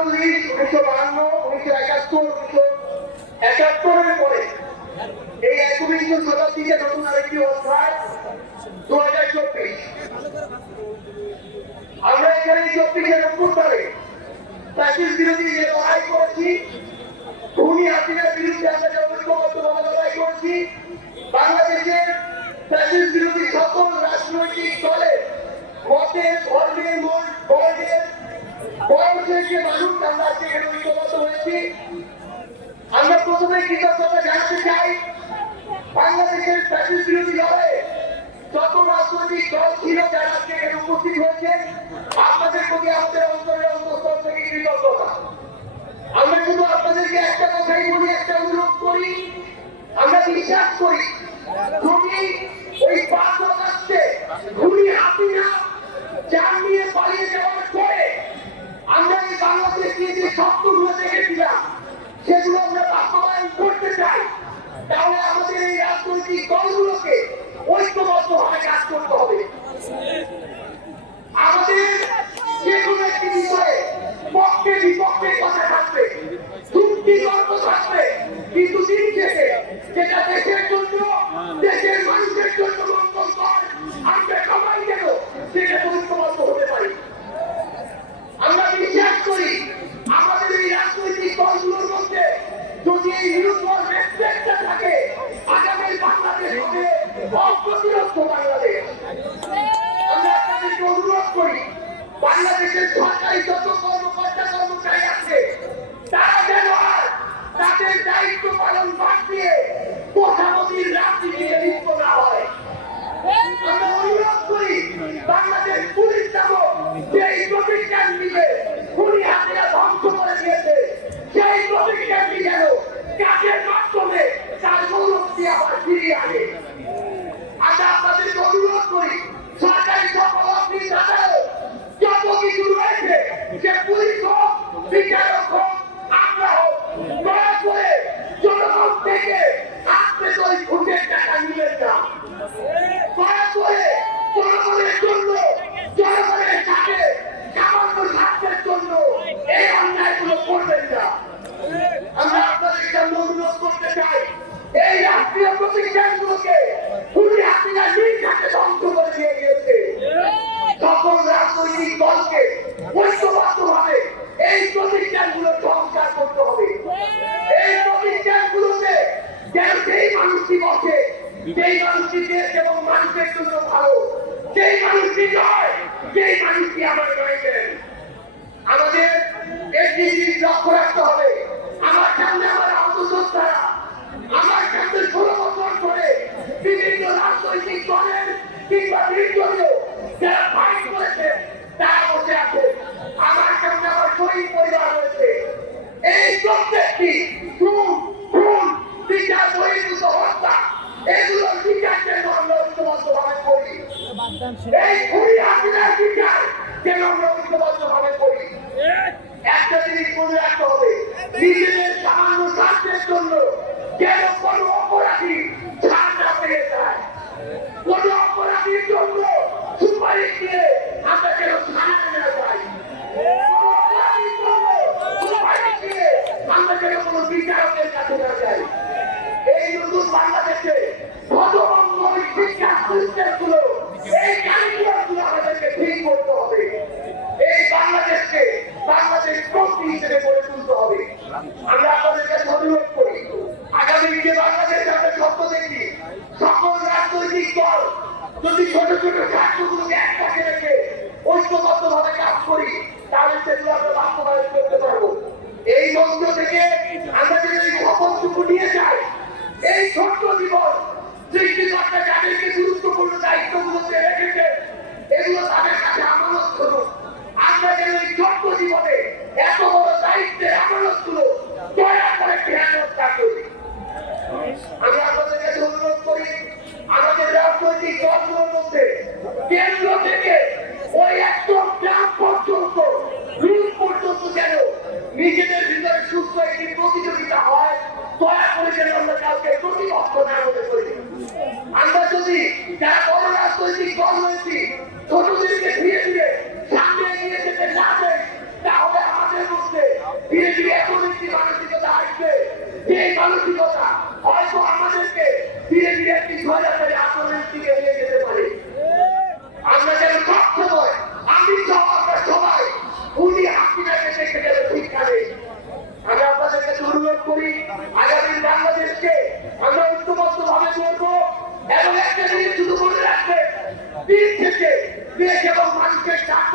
আটচল্লিশ উনিশশো বাহান্ন, উনিশশো একাত্তর, উনিশশো একাত্তরের পরে এই একবিংশ শতাব্দীতে নতুন আরেকটি অধ্যায় দু হাজার চব্বিশ। আমরা এখানে এই চব্বিশের সালে ফ্যাসিস্ট বিরোধী যে লড়াই করেছি খুনি হাসিনার বিরুদ্ধে আমরা যে ঐক্যবদ্ধভাবে লড়াই করেছি, বাংলাদেশের ফ্যাসিস্ট বিরোধী সকল রাজনৈতিক দলের মতের ধর্মের মন বর্ণের বয়সের যে মানুষ আমরা আজকে এখানে ঐক্যবদ্ধ হয়েছি আমরা প্রথমে কৃতজ্ঞতা জানাতে চাই বাংলাদেশের ফ্যাসিস্ট বিরোধী লড়াইয়ে যত রাজনৈতিক দল ছিল যারা আজকে এখানে উপস্থিত হয়েছে আপনাদের প্রতি আমাদের অন্তরের অন্তঃস্থল থেকে কৃতজ্ঞতা আমরা শুধু আপনাদেরকে একটা কথাই বলি, একটা অনুরোধ স্বপ্নগুলো দেখেছিলাম সেগুলো আমরা বাস্তবায়ন করতে চাই। তাহলে আমাদের এই রাজনৈতিক দলগুলোকে ঐক্যবদ্ধভাবে কাজ করতে হবে। আমাদের যে কোনো একটি বিষয়ে পক্ষে বিপক্ষে কথা থাকবে, যুক্তি তর্ক থাকবে। কিন্তু দিন শেষে যেটা দেশের জন্য, দেশের মানুষের জন্য মঙ্গলকর আমরা দলকে ঐক্যবদ্ধভাবে এই প্রতিষ্ঠানগুলো সংস্কার করতে হবে। এই প্রতিষ্ঠানগুলোতে যেন সেই মানুষটি বসে সেই মানুষটি দেশ এবং মানুষের জন্য ভালো সেই মানুষটি নয় সেই মানুষটি আমার রয়েছেন আমাদের একটি লক্ষ্য রাখতে হবে। আমার সামনে প্রত্যেকটি খুন খুন বিচার বহির্ভূত হত্যা এগুলোর বিচার যেন আমরা ঐক্যবদ্ধভাবে করি এই খুনি হাসিনার বিচার যেন আমরা ঐক্যবদ্ধভাবে করি একটা জিনিস মনে রাখতে হবে নিজেদের সামান্য স্বার্থের জন্য যেন কোনো অপরাধী ছাড় না পেয়ে যায় কোন অপরাধীর জন্য সুপারিশ দিয়ে অনুরোধ করি। আগামী বাংলাদেশ আমরা স্বপ্ন দেখি। সকল রাজনৈতিক দল যদি ছোট ছোট স্বার্থগুলোকে একসাথে রেখে ঐক্যবদ্ধ ভাবে কাজ করি, তাহলে সেগুলো আমরা বাস্তবায়ন করতে পারব। এই মন্ত্র থেকে আমরা যদি এই নিয়ে যাই, এই ছোট্ট জীবন, সৃষ্টিকর্তা যাদেরকে গুরুত্বপূর্ণ দায়িত্বগুলোতে রেখেছে কল্পনার মধ্যে তৈরি আমরা যদি যারা বড় রাজনৈতিক দল রয়েছি, ছোটদেরকে ধীরে ধীরে সামনে এগিয়ে যেতে না দেয় তাহলে আমাদের মধ্যে ধীরে ধীরে এমন একটি মানসিকতা আসবে। যে মানসিকতা এবং একটা জিনিস শুধু মনে রাখবে বীর থেকে দেশ এবং মানুষের টাকা